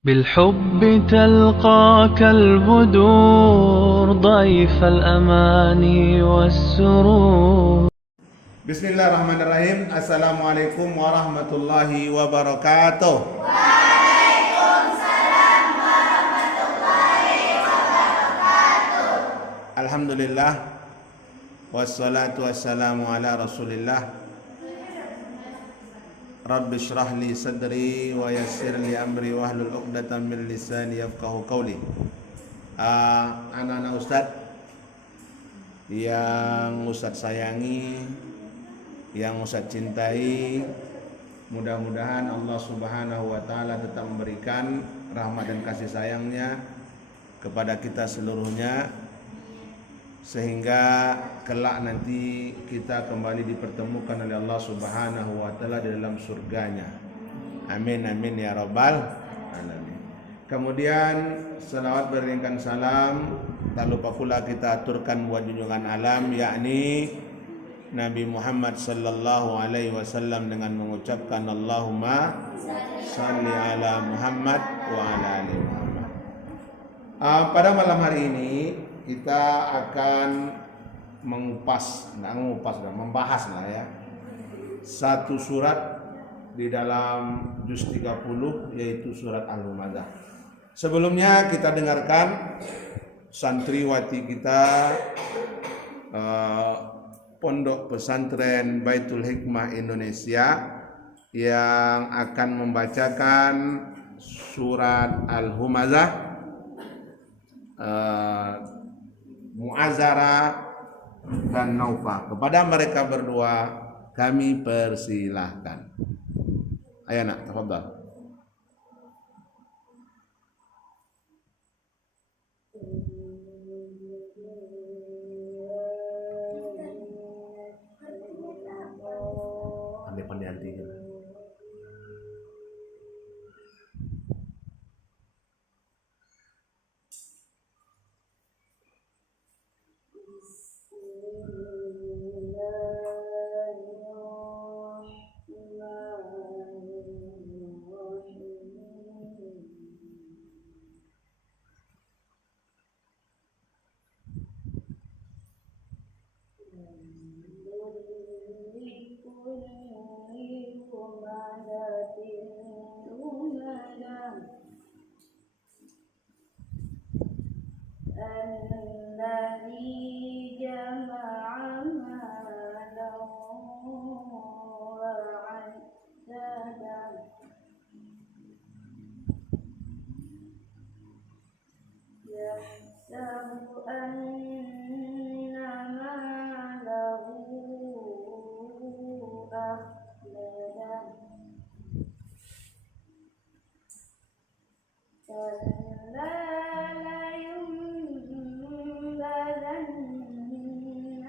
بالحب تلقاك البدور ضيف الأماني والسرور. Bismillahirrahmanirrahim. Assalamualaikum warahmatullahi wabarakatuh. Alhamdulillah, wassalatu wassalamu ala rasulillah. Rabbi syrah li sadri wa yassir li amri wahlul uqdatan min lisani yafqahu qawli. Anak-anak Ustadz yang Ustadz sayangi, yang Ustadz cintai, mudah-mudahan Allah Subhanahu wa Ta'ala tetap memberikan rahmat dan kasih sayangnya kepada kita seluruhnya, sehingga kelak nanti kita kembali dipertemukan oleh Allah Subhanahu wa Ta'ala di dalam surganya. Amin amin ya rabbal alamin. Kemudian selawat beriringkan salam, tak lupa pula kita aturkan buat junjungan alam, yakni Nabi Muhammad sallallahu alaihi wasallam, dengan mengucapkan Allahumma salli ala Muhammad wa ala ali Muhammad. Pada malam hari ini kita akan membahas lah ya, satu surat di dalam juz 30, yaitu surat Al-Humazah. Sebelumnya kita dengarkan santriwati kita Pondok Pesantren Baitul Hikmah Indonesia yang akan membacakan surat Al-Humazah, Mu'azzarah dan Naufah. Kepada mereka berdua kami persilahkan. Ayo nak, tafadhal. Pandai-pandai artinya. الذي جمع مالا وعدده يحسب أن ماله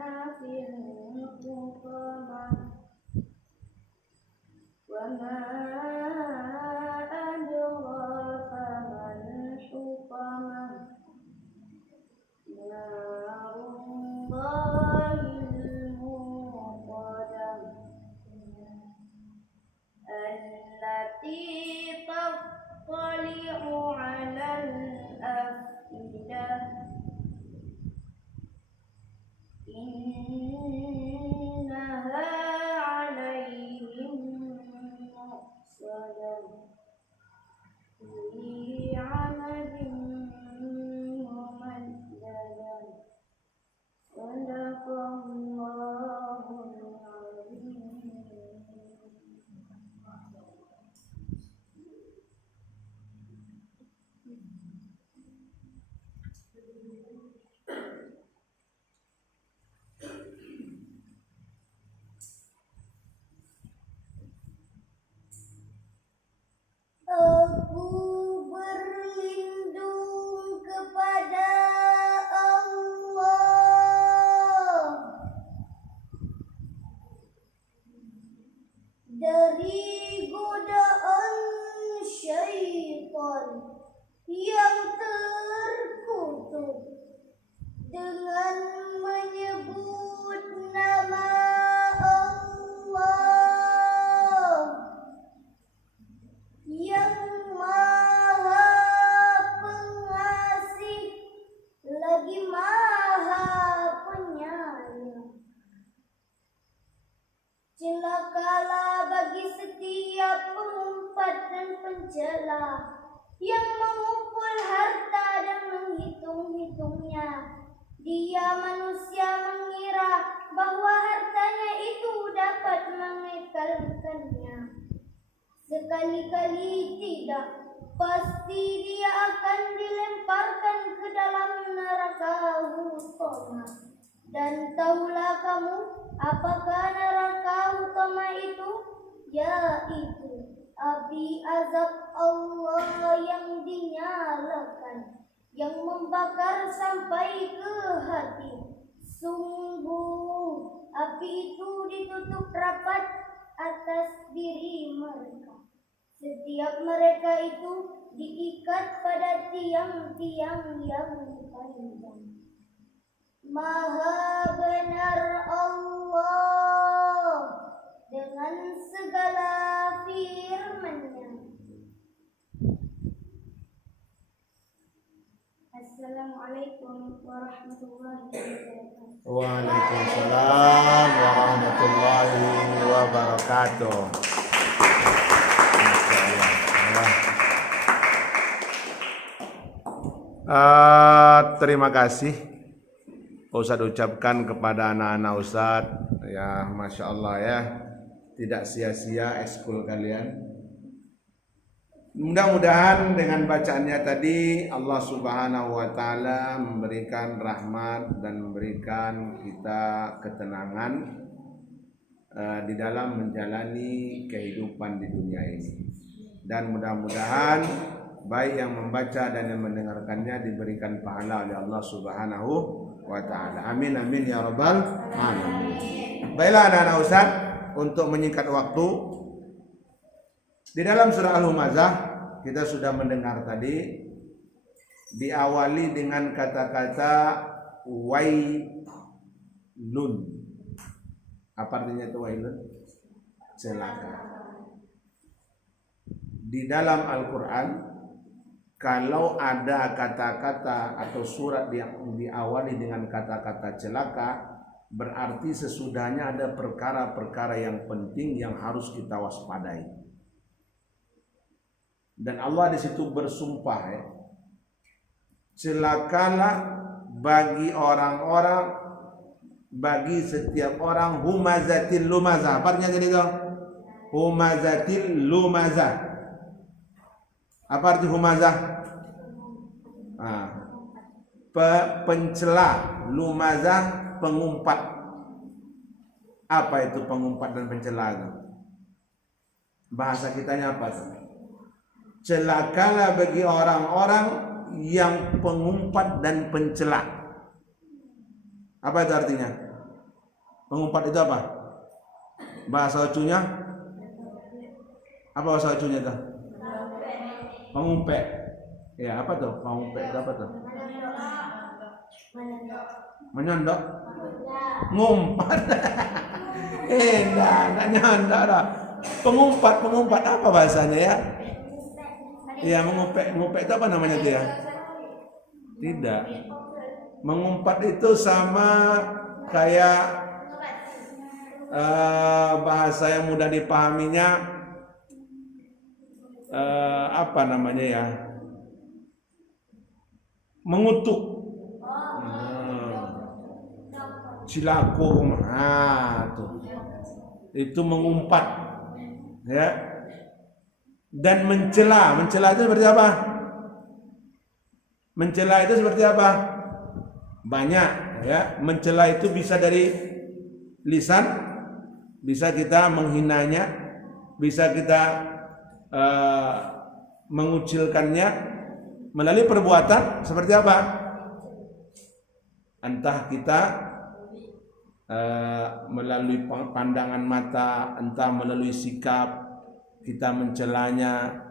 أخلده كلا وما أدراك ما الحطمة نار الله الموقدة التي تطلع على الأفئدة إنها عليهم في عمد ممددة صدق الله العظيم. Aku berlindung kepada Allah dari godaan syaitan yang terkutuk dengan menyebut nama Allah yang Maha yang mengumpul harta dan menghitung-hitungnya. Dia manusia mengira bahwa hartanya itu dapat mengekalkannya. Sekali-kali tidak, pasti dia akan dilemparkan ke dalam neraka Hutama. Dan tahulah kamu apakah neraka Hutama itu? Yaitu api azab Allah yang dinyalakan, yang membakar sampai ke hati. Sungguh api itu ditutup rapat atas diri mereka. Setiap mereka itu diikat pada tiang-tiang yang panjang. Maha benar Allah dengan segala firman-Nya. Assalamualaikum warahmatullahi wabarakatuh. Waalaikumsalam warahmatullahi wabarakatuh. Terima kasih Ustadz ucapkan kepada anak-anak Ustadz, ya Masya Allah ya, tidak sia-sia ekskul kalian. Mudah-mudahan dengan bacaannya tadi Allah Subhanahu wa taala memberikan rahmat dan memberikan kita ketenangan di dalam menjalani kehidupan di dunia ini. Dan mudah-mudahan baik yang membaca dan yang mendengarkannya diberikan pahala oleh Allah Subhanahu wa taala. Amin amin ya rabbal alamin. Baiklah anak-anak Ustaz, untuk menyingkat waktu, di dalam surah Al-Humazah kita sudah mendengar tadi diawali dengan kata-kata wailun. Apa artinya itu wailun? Celaka. Di dalam Al-Qur'an kalau ada kata-kata atau surat yang diawali dengan kata-kata celaka, berarti sesudahnya ada perkara-perkara yang penting yang harus kita waspadai. Dan Allah di situ bersumpah ya, celakalah bagi orang-orang, bagi setiap orang humazatil lumazah. Apa artinya jadi itu? Humazatil lumazah. Apa arti humazah? Pencela, lumazah pengumpat. Apa itu pengumpat dan pencela itu? Bahasa kitanya apa itu? Celakalah bagi orang-orang yang pengumpat dan pencela. Apa itu artinya? Pengumpat itu apa? Bahasa Ucunya? Apa bahasa Ucunya itu? Pengumpet. Ya, apa tuh? Pengumpet itu apa tuh? Menyondok. Ngumpat. Enggak nyondok dah. Pengumpat apa bahasanya ya? Iya, mengupek itu apa namanya dia? Tidak. Mengumpat itu sama kayak bahasa yang mudah dipahaminya apa namanya ya? Mengutuk. Cilaku, tuh. Itu mengumpat, ya. Dan mencela itu seperti apa? Mencela itu seperti apa? Banyak ya. Mencela itu bisa dari lisan, bisa kita menghinanya, bisa kita mengucilkannya melalui perbuatan seperti apa? Entah kita melalui pandangan mata, entah melalui sikap kita mencelanya,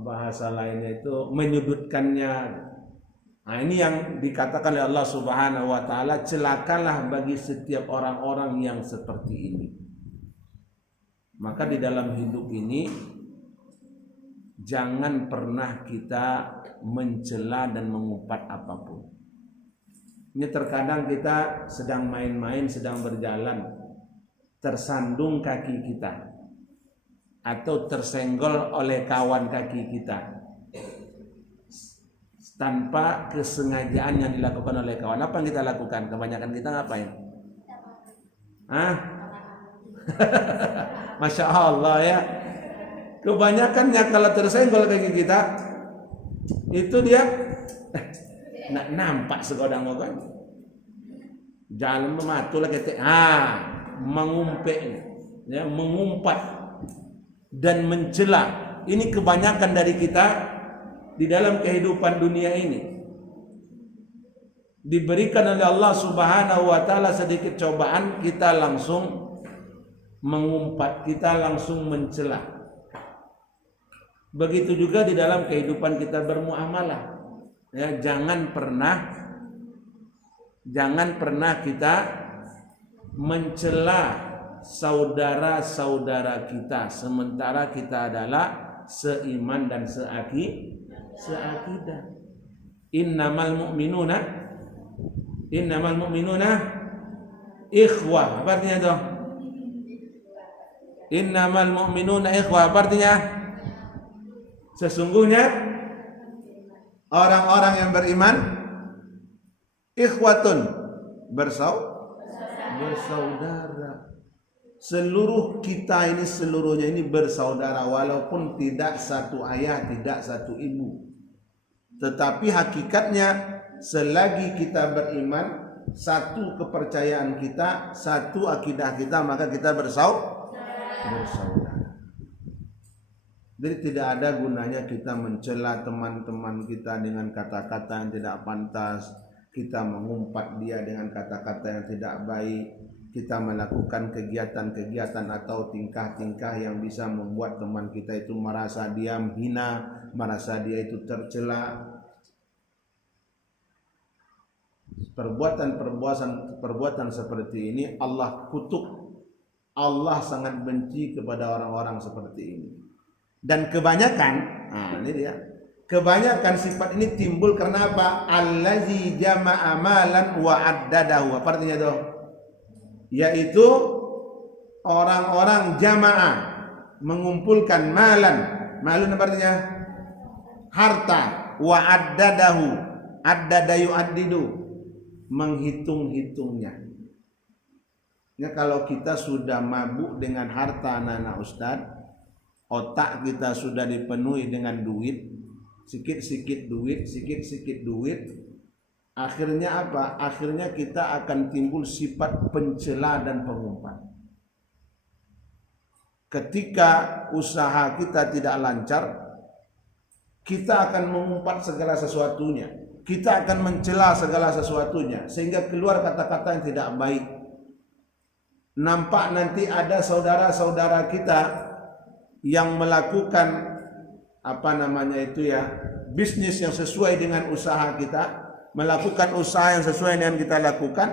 bahasa lainnya itu menyudutkannya. Nah, ini yang dikatakan oleh Allah Subhanahu wa taala, celakalah bagi setiap orang-orang yang seperti ini. Maka di dalam hidup ini jangan pernah kita mencela dan mengumpat apapun. Ini terkadang kita sedang main-main, sedang berjalan, tersandung kaki kita. atau tersenggol oleh kawan kaki kita tanpa kesengajaan yang dilakukan oleh kawan. Apa yang kita lakukan? Kebanyakan kita ngapain? Masya Allah ya. Kebanyakannya kalau tersenggol kaki kita itu dia nampak segodang kan. Jalan mematulah kita mengumpat dan mencela. Ini kebanyakan dari kita di dalam kehidupan dunia ini. Diberikan oleh Allah Subhanahu wa taala sedikit cobaan, kita langsung mengumpat, kita langsung mencela. Begitu juga di dalam kehidupan kita bermuamalah. Ya, jangan pernah kita mencela saudara-saudara kita sementara kita adalah seiman dan seakidah. Innamal mu'minuna ikhwah. Apa artinya itu? Innamal mu'minuna ikhwah. Apa artinya? Sesungguhnya orang-orang yang beriman ikhwatun, bersaudara. Seluruh kita ini seluruhnya ini bersaudara, walaupun tidak satu ayah, tidak satu ibu. Tetapi hakikatnya selagi kita beriman, satu kepercayaan kita, satu akidah kita, maka kita bersaudara. Jadi tidak ada gunanya kita mencela teman-teman kita dengan kata-kata yang tidak pantas, kita mengumpat dia dengan kata-kata yang tidak baik, kita melakukan kegiatan-kegiatan atau tingkah-tingkah yang bisa membuat teman kita itu merasa dia hina, merasa dia itu tercela. Perbuatan seperti ini Allah kutuk. Allah sangat benci kepada orang-orang seperti ini. Dan kebanyakan, ini dia. Kebanyakan sifat ini timbul karena apa? Allazi jama'a malan wa addadahu. Apa artinya itu? Yaitu orang-orang jamaah mengumpulkan malan. Malun apa artinya? Harta. Wa addadahu. Addada yu'addidu. Menghitung-hitungnya. Ya, kalau kita sudah mabuk dengan harta anak-anak ustaz, otak kita sudah dipenuhi dengan duit, sikit-sikit duit, akhirnya apa? Akhirnya kita akan timbul sifat pencela dan pengumpat. Ketika usaha kita tidak lancar, kita akan mengumpat segala sesuatunya, kita akan mencela segala sesuatunya, sehingga keluar kata-kata yang tidak baik. Nampak nanti ada saudara-saudara kita yang melakukan bisnis yang sesuai dengan usaha kita, melakukan usaha yang sesuai dengan kita lakukan,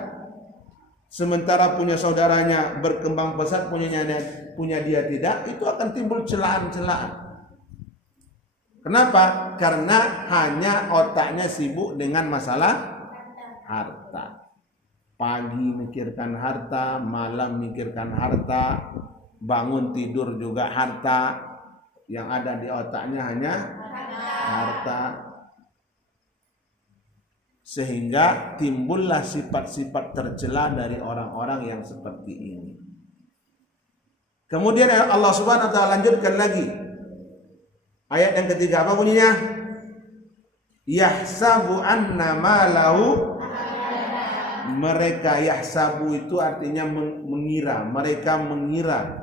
sementara punya saudaranya berkembang pesat, punya dia tidak, itu akan timbul celaan-celaan. Kenapa? Karena hanya otaknya sibuk dengan masalah harta. Pagi mikirkan harta, malam mikirkan harta, bangun tidur juga harta, yang ada di otaknya hanya harta. Sehingga timbullah sifat-sifat tercela dari orang-orang yang seperti ini. Kemudian Allah Subhanahu wa taala lanjutkan lagi. Ayat yang ketiga apa bunyinya? Yahsabu anna malahu. Mereka yahsabu itu artinya mengira, mereka mengira.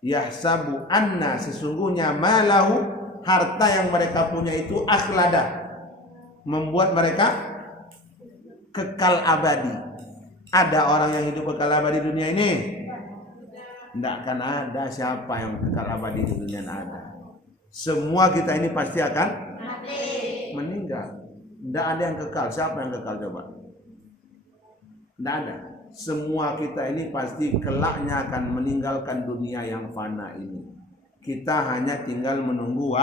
Yahsabu anna sesungguhnya malahu, harta yang mereka punya itu akhlada, membuat mereka kekal abadi. Ada orang yang hidup kekal abadi di dunia ini? Tidak akan ada. Siapa yang kekal abadi di dunia? Tidak ada. Semua kita ini pasti akan meninggal. Tidak ada yang kekal. Siapa yang kekal coba? Tidak ada. Semua kita ini pasti kelaknya akan meninggalkan dunia yang fana ini. Kita hanya tinggal menunggu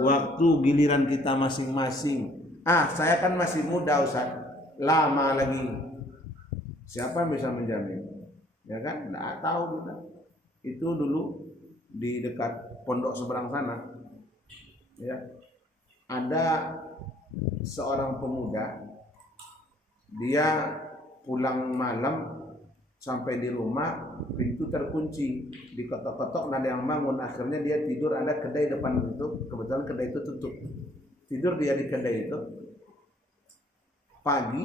waktu giliran kita masing-masing. Saya kan masih muda Ustaz, lama lagi. Siapa yang bisa menjamin? Ya kan? Nggak tahu kita. Itu dulu di dekat pondok seberang sana, ya, ada seorang pemuda, dia pulang malam sampai di rumah pintu terkunci, diketok-ketok nggak ada yang bangun, akhirnya dia tidur, ada kedai depan itu, kebetulan kedai itu tutup, tidur dia di kedai itu, pagi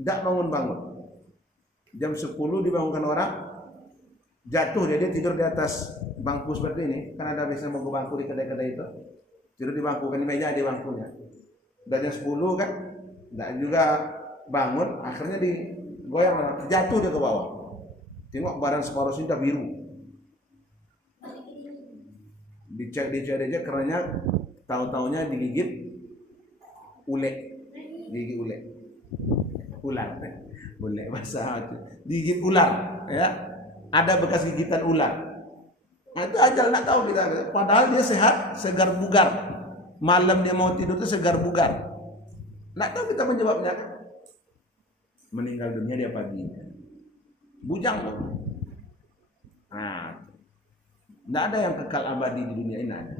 tidak bangun-bangun, jam 10 dibangunkan orang, jatuh dia tidur di atas bangku seperti ini, kan ada biasanya bangku di kedai-kedai itu, tidur di bangku, kan di meja di bangkunya, udah jam 10 kan, tidak juga bangun, akhirnya digoyang, jatuh dia ke bawah, tengok badan separuh sudah biru, dicek karena tahu-taunya digigit gigit ular, boleh bahasa digigit ular, ya, ada bekas gigitan ular. Nah, itu ajal, nggak tahu kita, padahal dia sehat, segar bugar, malam dia mau tidur itu segar bugar, nggak tahu kita penyebabnya, meninggal dunia dia paginya, bujang loh. Nah, nggak ada yang kekal abadi di dunia ini ada.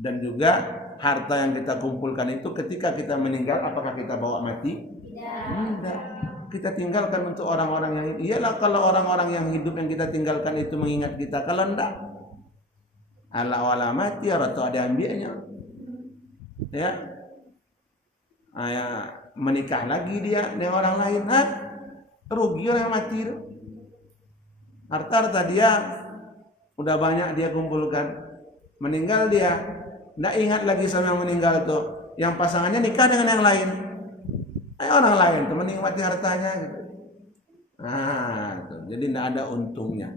Dan juga harta yang kita kumpulkan itu ketika kita meninggal, apakah kita bawa mati? Tidak. Kita tinggalkan untuk orang-orang yang iyalah, kalau orang-orang yang hidup yang kita tinggalkan itu mengingat kita, kalau enggak ala mati atau ada ambilnya, ya, menikah lagi dia dengan orang lain, rugi orang yang mati itu. Harta dia udah banyak dia kumpulkan, meninggal dia nggak ingat lagi sama yang meninggal tuh, yang pasangannya nikah dengan yang lain, orang lain tuh menikmati hartanya gitu. Nah, tuh. Jadi nggak ada untungnya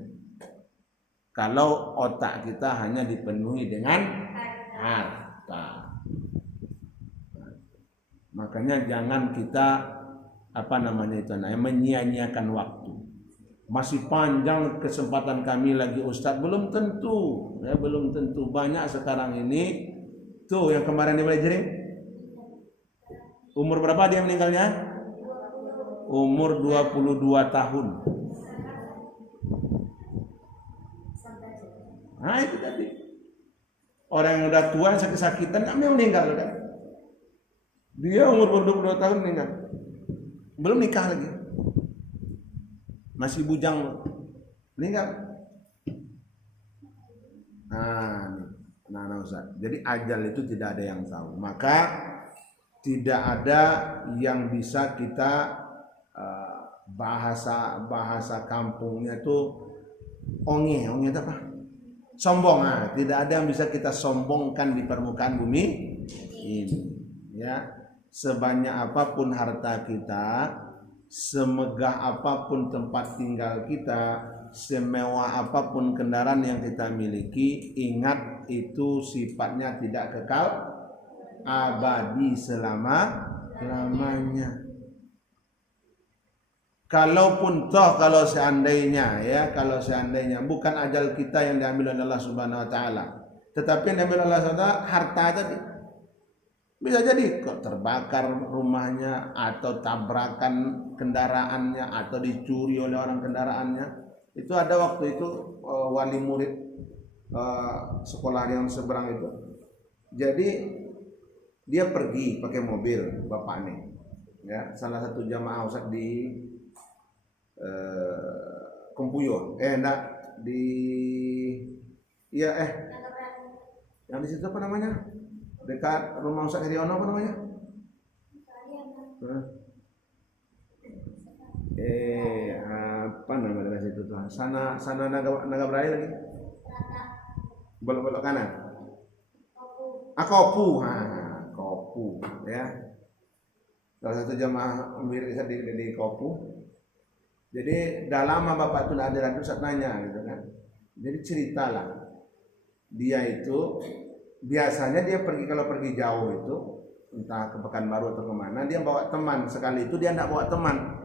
kalau otak kita hanya dipenuhi dengan harta. Makanya jangan kita menyia-nyiakan waktu. Masih panjang kesempatan kami lagi Ustadz, belum tentu, ya, belum tentu. Banyak sekarang ini tuh yang kemarin dia belajarin, umur berapa dia meninggalnya? Umur 22 tahun. Nah itu tadi, orang yang udah tua, sakit-sakitan, kami meninggal kan? Dia umur 22 tahun meninggal, belum nikah lagi, masih bujang meninggal. Nah Ustaz. Jadi ajal itu tidak ada yang tahu, maka tidak ada yang bisa kita bahasa kampungnya itu onge itu apa? Sombong. Tidak ada yang bisa kita sombongkan di permukaan bumi ini. Ya, sebanyak apapun harta kita, semegah apapun tempat tinggal kita, semewah apapun kendaraan yang kita miliki, ingat itu sifatnya tidak kekal abadi selama-lamanya. Kalaupun kalau seandainya bukan ajal kita yang diambil oleh Allah Subhanahu wa taala, tetapi yang diambil oleh Allah Subhanahu wa taala harta tadi. Bisa jadi kok terbakar rumahnya, atau tabrakan kendaraannya, atau dicuri oleh orang kendaraannya. Itu ada waktu itu wali murid sekolah yang seberang itu. Jadi dia pergi pakai mobil bapaknya, ya, salah satu jamaah Ustaz di Kumpuyo, yang di situ apa namanya? Dekat rumah Ustaz Heriono apa namanya? Apa nama daerah situ tuh? Sana Naga Berani lagi. Belok kanan. Kopu, ya. Salah satu jamaah mirip di Kopu. Jadi dah lama bapak tuh ada lagi, Ustaz nanya gitu kan. Jadi ceritalah, dia itu biasanya dia kalau pergi jauh itu, entah ke Pekanbaru atau kemana, dia bawa teman. Sekali itu dia tidak bawa teman,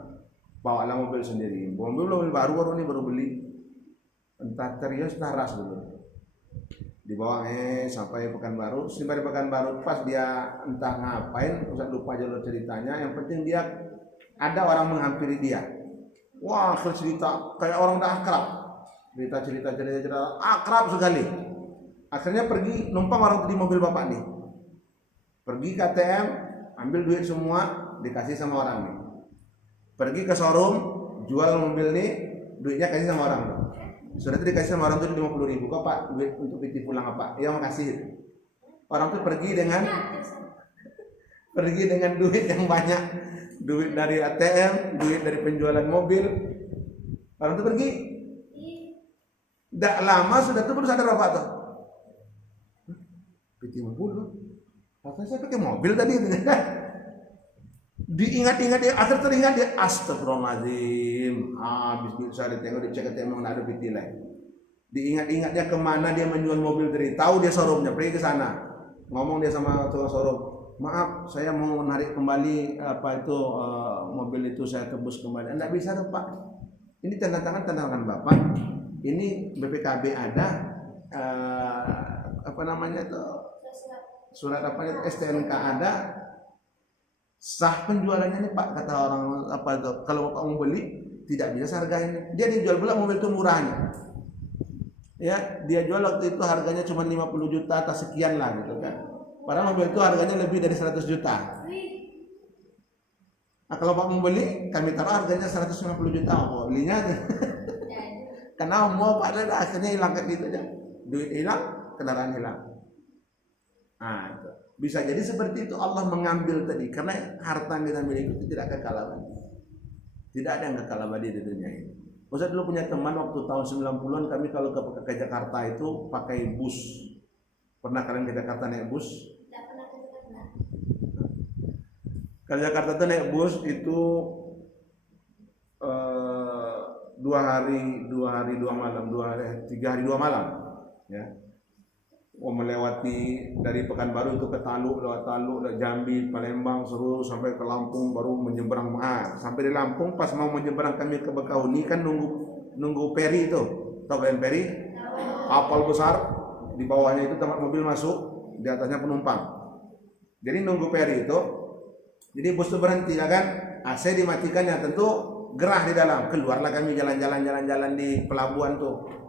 bawalah mobil sendiri. Mobil baru beli, entah Terios entah Ras dulu. Dibawa sampai Pekanbaru. Sampai Pekanbaru pas dia entah ngapain, Ustaz lupa jalur ceritanya. Yang penting dia ada orang menghampiri dia. Wah, cerita kayak orang dah akrab. cerita akrab sekali. Akhirnya pergi numpang orang di mobil bapak nih, pergi ke ATM, ambil duit semua, dikasih sama orang nih. Pergi ke showroom, jual mobil nih, duitnya kasih sama orang. Sudah itu dikasih sama orang tuh 50.000. Kok Pak, duit untuk PT pulang apa? Ya makasih. Orang tuh pergi dengan duit yang banyak, duit dari ATM, duit dari penjualan mobil. Orang tuh pergi. Tidak lama sudah tuh baru sadar bapak tuh. PT mobil loh. Katanya saya pakai mobil tadi. Diingat-ingat dia, akhir teringat dia, astagfirullahaladzim. Habis bisa ditengok, dicek ATM mana ada PT lain. Diingat-ingat dia kemana dia menjual mobil tadi. Tahu dia showroomnya, pergi ke sana. Ngomong dia sama tukang showroom, maaf saya mau narik kembali mobil itu, saya tebus kembali. Enggak bisa tuh Pak, ini tanda tangan Bapak, ini BPKB ada, surat STNK ada, sah penjualannya nih Pak, kata orang kalau Bapak mau beli tidak bisa harganya. Dia dijual pula mobil itu murahnya. Ya, dia jual waktu itu harganya cuma 50 juta atau sekian lah gitu kan. Padahal mobil itu harganya lebih dari 100 juta. Nah, kalau Pak mau beli, kami taruh harganya 150 juta. Oh, belinya aja. Karena mau Pak akhirnya hilang kayak gitu aja. Duit hilang, kendaraan hilang. Nah, itu. Bisa jadi seperti itu Allah mengambil tadi, karena harta yang kita miliki itu tidak kekal abadi. Tidak ada yang kekal abadi di dunia ini. Saya dulu punya teman waktu tahun 90-an, kami kalau ke Jakarta itu pakai bus. Pernah kalian ke Jakarta naik bus? Tidak pernah ke Jakarta. Ke Jakarta itu naik bus itu 3 hari 2 malam ya. Melewati dari Pekanbaru itu ke Taluk, lewat Taluk, lewat Jambi, Palembang, seru sampai ke Lampung, baru menyeberang. Sampai di Lampung pas mau menyeberang kami ke Bekahuni kan nunggu peri itu. Tahu kalian peri? Kapal besar, di bawahnya itu tempat mobil masuk, di atasnya penumpang. Jadi nunggu peri itu. Jadi bus itu berhenti ya kan? AC dimatikan ya, tentu gerah di dalam. Keluarlah kami jalan-jalan di pelabuhan tuh.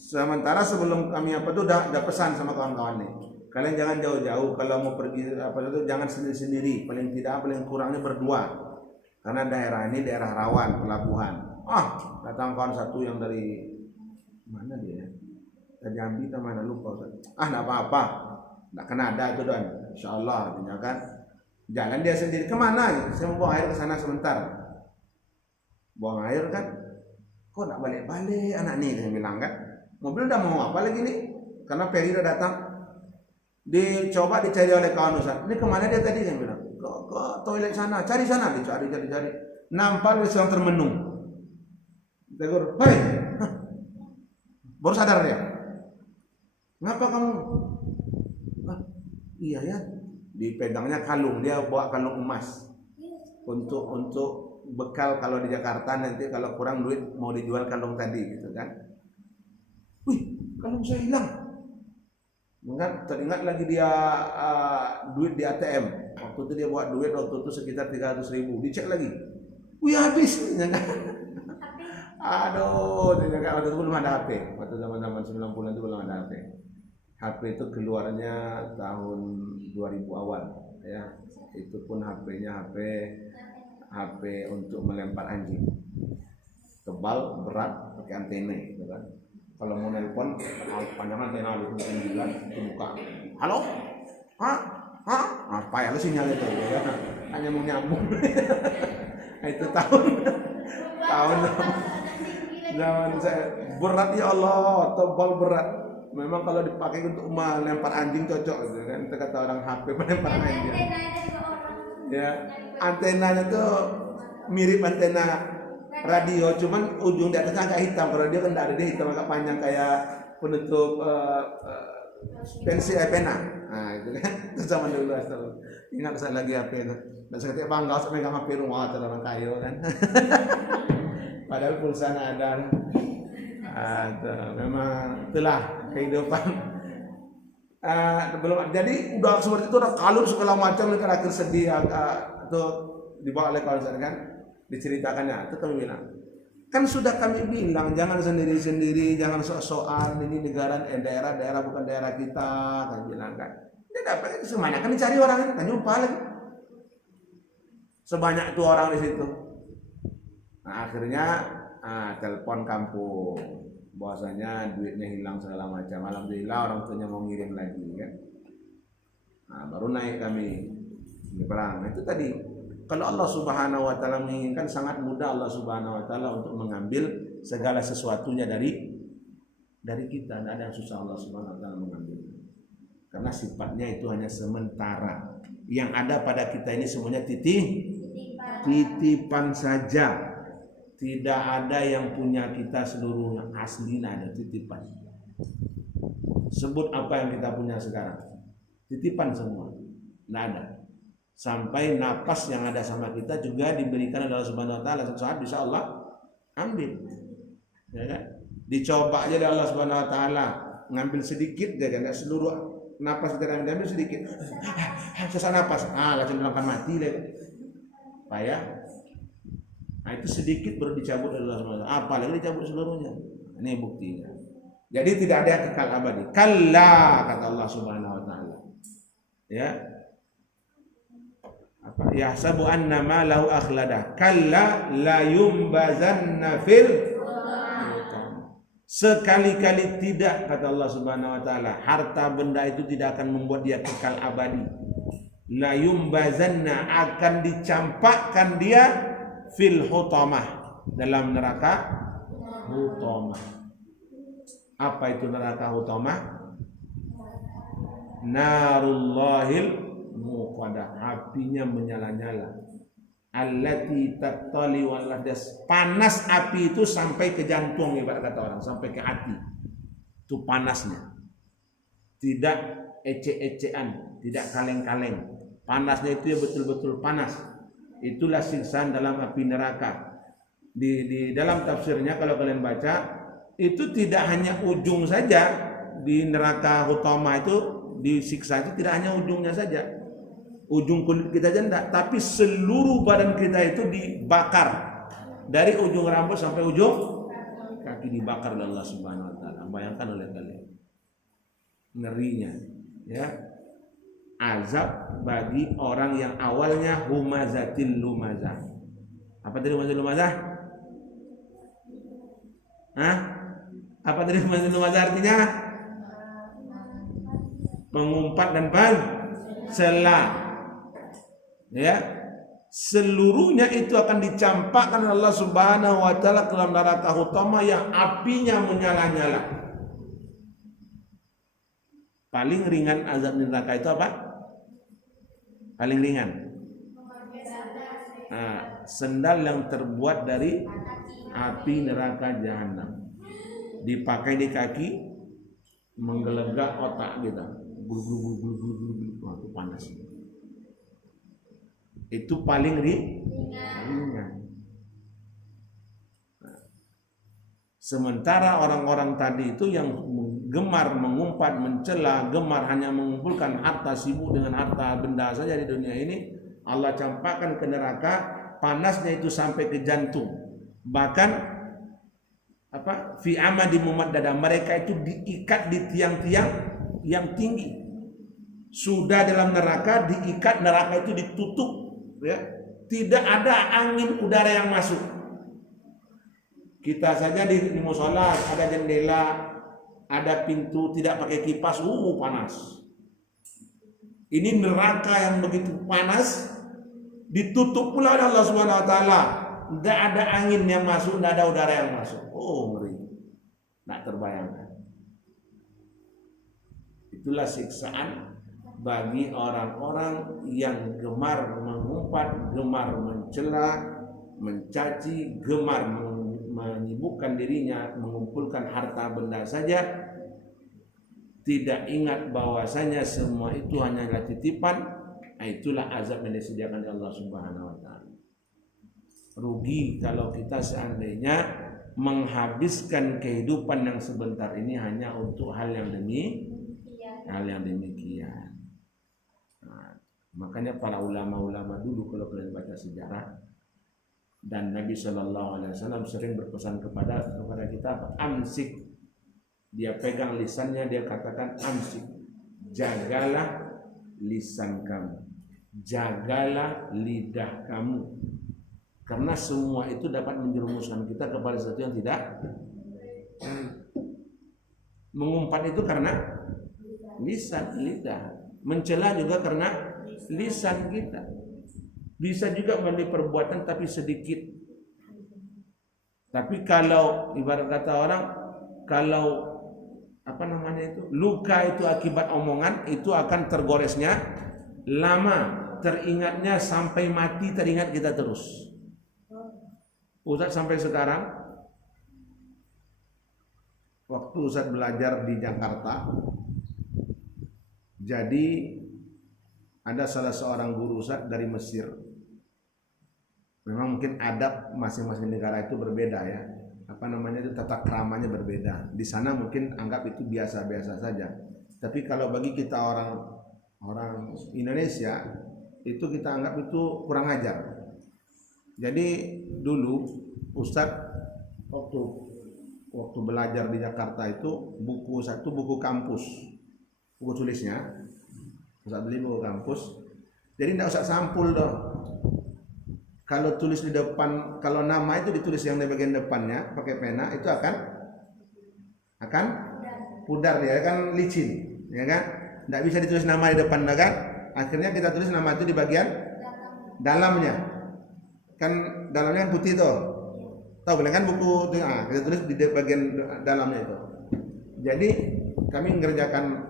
Sementara sebelum kami udah pesan sama kawan-kawan nih, kalian jangan jauh-jauh, kalau mau pergi jangan sendiri-sendiri, paling kurangnya berdua, karena daerah ini daerah rawan pelabuhan. Datang kawan satu yang dari mana dia? Dari Jambi atau mana lupa. Enggak apa-apa, enggak kena ada itu don, insyaallah artinya kan. Jalan dia sendiri kemana? Saya mau buang air ke sana sebentar. Buang air kan, kok enggak balik-balik anak nih, dia bilang kan. Mobil udah mau apa lagi nih? Karena peri udah datang. Dicoba dicari oleh kawan Ustaz. Ini kemana dia tadi? Dia bilang, ke toilet sana. Cari sana. Dicari. Nampak dia sedang termenung. Tegur, hei! Baru sadar dia. Ngapa kamu? Iya ya. Dipegangnya kalung. Dia bawa kalung emas. Untuk bekal kalau di Jakarta nanti kalau kurang duit mau dijual kalung tadi gitu kan. Wih, kalung saya hilang. Teringat lagi dia duit di ATM. Waktu itu dia buat duit sekitar 300.000. Dicek lagi. Wih, habis. Aduh, waktu itu belum ada HP. Waktu zaman 90-an itu belum ada HP. HP itu keluarnya tahun 2000 awal ya. Itu pun HP-nya HP untuk melempar anjing. Tebal, berat, pakai antena gitu kan. Kalau mau nelpon, panjang antena itu buka. Halo? Apa ya lu sinyal itu ya? Hanya mau nyambung. Itu tahun zaman saya berat ya Allah, tebal berat. Memang kalau dipakai untuk melempar anjing cocok gitu kan. Kita kata orang HP melempar anjing. Ya, antenanya tuh mirip antena radio, cuman ujung di atasnya agak hitam. Kalau dia kan tidak ada, dia hitam agak panjang kayak penutup pensil pena. Nah itu kan, itu zaman dulu. Ingat saya lagi HP itu. Dan saya ketika bangga saya megang HP rumah orang kaya kan. Padahal pulsa ada. Memang itulah kehidupan. Belum jadi udah seperti itu, udah kalung segala macam, kan akhir sedih itu dibawa oleh kawan saya kan. Diceritakannya itu kami bilang, Kan sudah kami bilang, jangan sendiri-sendiri, jangan sok-sokan, ini daerah bukan daerah kita, kan bilang kan. Dia dapat semuanya kan dicari orang, kan jumpa lagi. Sebanyak itu orang di situ. Nah, akhirnya telepon kampung, bahwasanya duitnya hilang segala macam. Alhamdulillah orang tuanya mau ngirim lagi kan. Nah, baru naik kami di perang. Itu tadi. Kalau Allah Subhanahu wa taala menginginkan, sangat mudah Allah Subhanahu wa taala untuk mengambil segala sesuatunya dari kita. Tidak ada yang susah Allah Subhanahu wa taala mengambil. Karena sifatnya itu hanya sementara. Yang ada pada kita ini semuanya titipan saja. Tidak ada yang punya kita seluruhnya, aslinya ada titipan. Sebut apa yang kita punya sekarang. Titipan semua. Tidak ada. Sampai napas yang ada sama kita juga diberikan oleh Allah Subhanahu wa taala, suatu saat bisa Allah ambil. Ya kan? Dicoba aja oleh Allah Subhanahu wa taala, ngambil sedikit aja, enggak seluruh napas kita ambil sedikit. Sesak napas, langsung bilang mati deh. Payah. Nah, itu sedikit baru dicabut oleh Allah Subhanahu wa taala. Apalagi dicabut seluruhnya. Ini buktinya. Jadi tidak ada yang kekal abadi. Kalla, kata Allah Subhanahu wa taala. Ya. Yahsabu anna ma lahu akhlada kalla la yumbazanna fil. Sekali-kali tidak, kata Allah Subhanahu wa taala, harta benda itu tidak akan membuat dia kekal abadi. La yumbazanna, akan dicampakkan dia fil hutamah, dalam neraka hutamah. Apa itu neraka hutamah? Narullahil muqadah, apinya menyala-nyala. Allati tattali waladas, panas api itu sampai ke jantung, ibarat kata orang, sampai ke hati. Itu panasnya. Tidak ece-ecean, tidak kaleng-kaleng. Panasnya itu ya betul-betul panas. Itulah siksaan dalam api neraka. Di dalam tafsirnya kalau kalian baca, itu tidak hanya ujung saja di neraka hutamah itu disiksa, itu tidak hanya ujungnya saja. Ujung kulit kita aja enggak, tapi seluruh badan kita itu dibakar. Dari ujung rambut sampai ujung kaki dibakar oleh Allah Subhanahu wa taala. Bayangkan oleh kalian. Ngerinya, ya. Azab bagi orang yang awalnya humazatil lumazah. Apa tadi humazatil lumazah? Apa tadi humazatil lumazah artinya? Mengumpat dan celah. Ya, seluruhnya itu akan dicampakkan Allah Subhanahu wa taala ke dalam neraka hutamah yang apinya menyala-nyala. Paling ringan azab neraka itu apa? Paling ringan. Sendal yang terbuat dari api neraka jahanam. Dipakai di kaki, menggelegak otak kita. Wah, itu panas. Itu paling ringan. Sementara orang-orang tadi itu yang gemar mengumpat, mencela, gemar hanya mengumpulkan harta, sibuk dengan harta benda saja di dunia ini, Allah campakkan ke neraka, panasnya itu sampai ke jantung. Bahkan fi amadi mumaddada, mereka itu diikat di tiang-tiang yang tinggi. Sudah dalam neraka, diikat, neraka itu ditutup. Ya, tidak ada angin udara yang masuk. Kita saja di musola ada jendela, ada pintu, tidak pakai kipas, panas. Ini neraka yang begitu panas, ditutup pula oleh Allah Subhanahu wa taala. Tidak ada angin yang masuk, tidak ada udara yang masuk. Ngeri. Tak terbayangkan. Itulah siksaan bagi orang-orang yang gemar mengumpat, gemar mencela, mencaci, gemar menyibukkan dirinya mengumpulkan harta benda saja, tidak ingat bahwasanya semua itu hanyalah titipan. Itulah azab yang disediakan oleh Allah Subhanahu wa taala. Rugi kalau kita seandainya menghabiskan kehidupan yang sebentar ini hanya untuk hal yang demikian. Makanya para ulama-ulama dulu, kalau kalian baca sejarah, Dan Nabi Shallallahu Alaihi Wasallam sering berpesan kepada kita, amsik. Dia pegang lisannya, dia katakan amsik, jagalah lisan kamu, jagalah lidah kamu, karena semua itu dapat menjerumuskan kita kepada sesuatu yang tidak. Mengumpat itu karena lisan, lidah. Mencela juga karena lisan kita. Bisa juga melalui perbuatan tapi sedikit. Tapi kalau ibarat kata orang, kalau luka itu akibat omongan, itu akan tergoresnya lama, teringatnya sampai mati, teringat kita terus. Ustaz sampai sekarang, waktu Ustaz belajar di Jakarta, jadi ada salah seorang guru Ustaz dari Mesir. Memang mungkin adab masing-masing negara itu berbeda ya. Itu tata keramanya berbeda. Di sana mungkin anggap itu biasa-biasa saja. Tapi kalau bagi kita orang Indonesia, itu kita anggap itu kurang ajar. Jadi dulu Ustadz waktu belajar di Jakarta itu buku satu, buku kampus, buku tulisnya Ustadz beli buku kampus. Jadi tidak usah sampul dong. Kalau tulis di depan, kalau nama itu ditulis yang di bagian depannya pakai pena, itu akan pudar, ya kan, licin, ya kan. Tidak bisa ditulis nama di depan, kan. Akhirnya kita tulis nama itu di bagian dalamnya. Kan dalamnya kan putih tuh. Tahu kan buku itu, kita tulis di bagian dalamnya itu. Jadi kami mengerjakan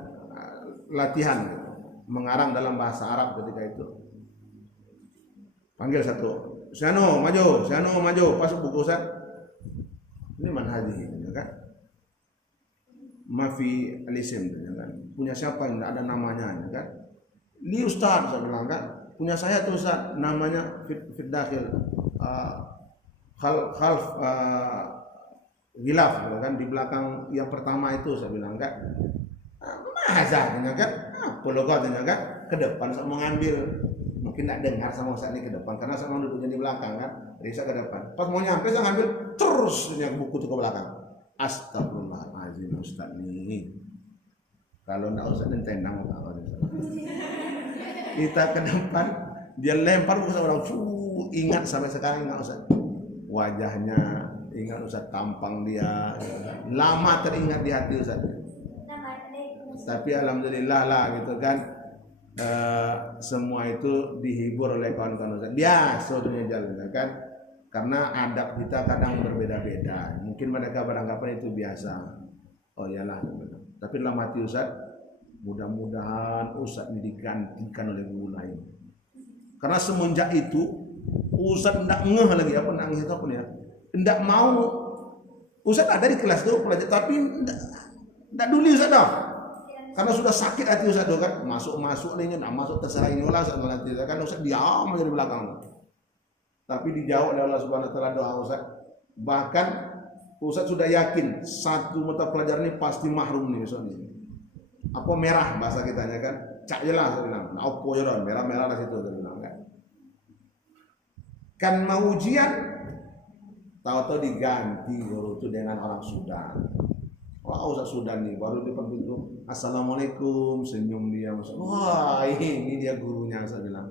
latihan mengarang dalam bahasa Arab ketika itu. Panggil satu, Siano maju, pas buku Ustaz. Ini manhaji, ya kan? Mafi alisim, ya kan? Punya siapa yang tidak ada namanya, ya kan? Ini Ustaz, saya bilang kan? Punya saya tuh Ustaz, namanya Firdakhil, Khalf, Gilaf, ya kan? Di belakang yang pertama itu, saya bilang kan? Masa, ya kan? Logatnya kan? Ke depan saya mau ngambil. Mungkin tidak dengar sama Ustaz ini ke depan, karena saya duduknya di belakang kan, jadi saya ke depan. Pas mau nyampe saya ngambil terus buku itu ke belakang. Astagfirullahaladzim Ustaz ini. Kalau tidak Ustaz tendang kita ke depan, dia lempar buku sama orang. Ingat sampai sekarang, ingat Ustaz. Wajahnya, ingat Ustaz, tampang dia, lama teringat di hati Ustaz. Tapi alhamdulillah lah gitu kan. Semua itu dihibur oleh kawan-kawan Ustaz. Biasa dunia jalan kan, karena adab kita kadang berbeda-beda. Mungkin mereka beranggapan itu biasa. Oh iyalah. Tapi dalam hati Ustaz, mudah-mudahan Ustaz ini digantikan oleh guru lain. Karena semenjak itu Ustaz tidak ngeh lagi apa nangis itu pun ya. Tidak mau. Ustaz ada di kelas itu pelajar, tapi tidak dulu Ustaz dah. Karena sudah sakit hati Ustaz itu kan, masuk nih, nak masuk terserah ini ulah Ustaz nanti kan Ustaz diam aja di belakang. Tapi dijawab oleh Allah Subhanahu wa taala doa Ustaz. Bahkan Ustaz sudah yakin satu mata pelajaran ini pasti mahrum nih Ustaz ini. Apa merah bahasa kitanya kan? Cak jelas saya bilang. Nah, opo ya don, merah-merah di situ saya bilang kan. Kan mau ujian tahu-tahu diganti guru itu dengan orang Sudan. Wah Ustaz Sudan nih baru di depan pintu, assalamualaikum, senyum dia. Wah ini dia gurunya saya bilang.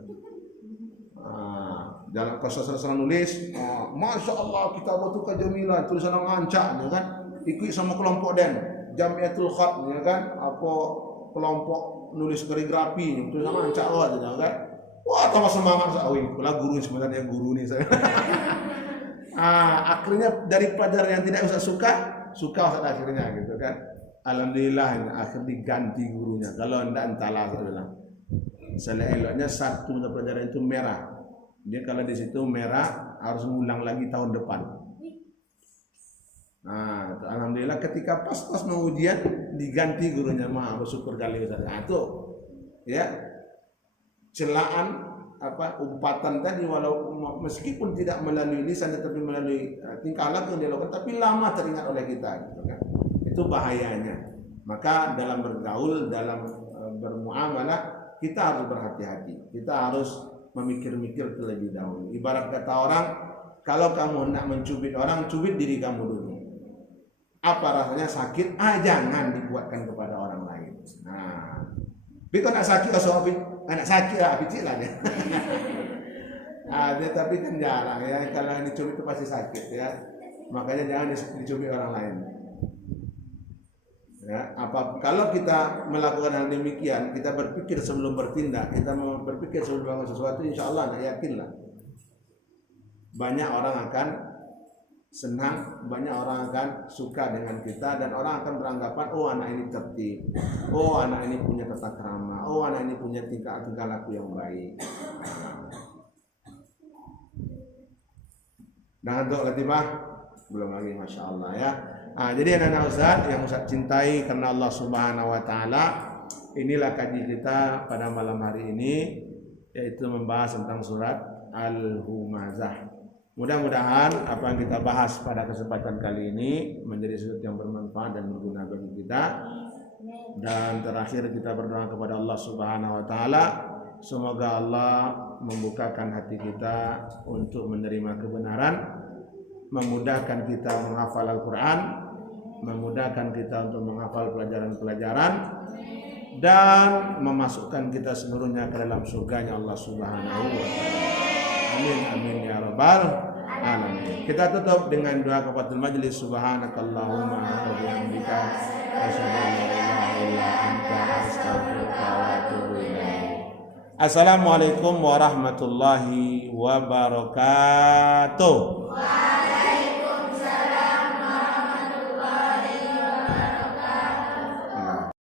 Dalam kesasar nulis, masya Allah kita butuh kejamilan, tulisan ngancak, ya kan? Ikut sama kelompok Jamiatul Khat, ya kan? Apa kelompok nulis kaligrafi, tulisan ngancak, ya kan? Wah tambah semangat saya. Oh itulah guru sebenarnya guru nih saya. Akhirnya dari pelajaran yang tidak usah suka Ustaz akhirnya gitu kan. Alhamdulillah akhir diganti gurunya. Kalau enggak entahlah saya bilang. Eloknya satu mata pelajaran itu merah. Dia kalau di situ merah harus ngulang lagi tahun depan. Nah, alhamdulillah ketika pas mau ujian diganti gurunya, mah bersyukur kali Ustaz. Nah, itu ya celaan umpatan tadi, walau meskipun tidak melalui lisan tetapi melalui tingkah laku yang dilakukan, tapi lama teringat oleh kita gitu kan. Itu bahayanya. Maka dalam bergaul, dalam bermuamalah kita harus berhati-hati. Kita harus memikir-mikir terlebih dahulu. Ibarat kata orang, kalau kamu nak mencubit orang, cubit diri kamu dulu. Apa rasanya sakit? Jangan dibuatkan kepada orang lain. Nah, tapi kalau nak sakit, anak sakit lah, picit lah dia. Dia tapi kan jarang ya, kalau yang dicubit itu pasti sakit ya. Makanya jangan dicubit orang lain. Ya, kalau kita melakukan hal demikian, kita berpikir sebelum bertindak, kita mau berpikir sebelum melakukan sesuatu, insya Allah, yakinlah banyak orang akan senang, banyak orang akan suka dengan kita, dan orang akan beranggapan, oh anak ini tertib, oh anak ini punya tata krama, oh anak ini punya tingkah laku yang baik. Dan untuk latifah belum lagi, masya Allah ya. Jadi anak-anak Ustaz yang Ustaz cintai karena Allah Subhanahu Wa Taala, inilah kaji kita pada malam hari ini, yaitu membahas tentang surat Al-Humazah. Mudah-mudahan apa yang kita bahas pada kesempatan kali ini menjadi sesuatu yang bermanfaat dan berguna bagi kita. Dan terakhir kita berdoa kepada Allah Subhanahu Wa Taala, semoga Allah membukakan hati kita untuk menerima kebenaran, memudahkan kita menghafal Al-Quran, memudahkan kita untuk menghafal pelajaran-pelajaran, dan memasukkan kita seluruhnya ke dalam surganya Allah Subhanahu wa Ta'ala. Amin amin ya rabbal alamin. Kita tutup dengan doa kafatul majlis. Subhanakallahumma wa bihamdika asyhadu an la ilaha illa anta astaghfiruka wa atubu ilaik. Assalamualaikum warahmatullahi wabarakatuh.